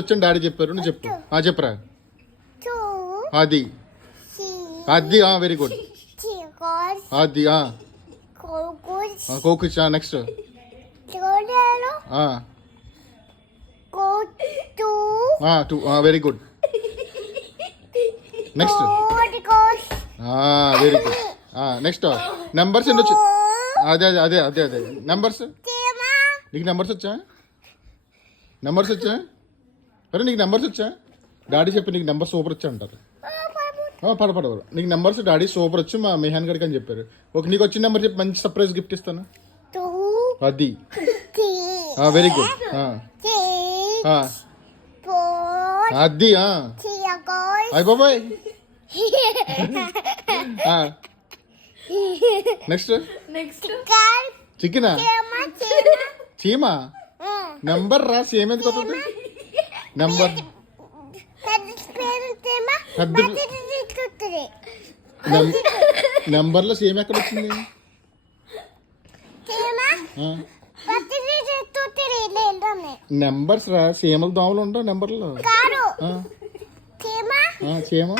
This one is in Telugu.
వచ్చాను డాడీ చెప్పారు, నువ్వు చెప్పు. చెప్పరా. అది అది వెరీ గుడ్. అది కోకుచ్. Next two. Very good. Next very good. Next numbers ఎన్ని వచ్చి? అదే అదే అదే అదే అదే నెంబర్స్. నీకు నెంబర్స్ వచ్చా? నెంబర్స్ వచ్చా? అరే నీకు నెంబర్స్ వచ్చా? డాడీ చెప్పి నీకు నెంబర్ సూపర్ వచ్చా అంటారు. పడపడవరు నీకు నెంబర్స్ డాడీ సూపర్ వచ్చి మా మెహాన్ గడికి అని చెప్పారు. ఓకే, నీకు వచ్చిన నెంబర్ చెప్పి మంచి సర్ప్రైజ్ గిఫ్ట్ ఇస్తాను. అది వెరీ గుడ్. అది అయ్య బాబాయ్. నెక్స్ట్ చికెనా? చీమా? నెంబర్ రా. సేమ్ ఎందుకు వస్తుంది నెంబర్? నెంబర్ లో సేమ్ ఎక్కడ వచ్చింది? నెంబర్స్ రా. సేమలు దోమలు ఉండవు నెంబర్లో. చీమ.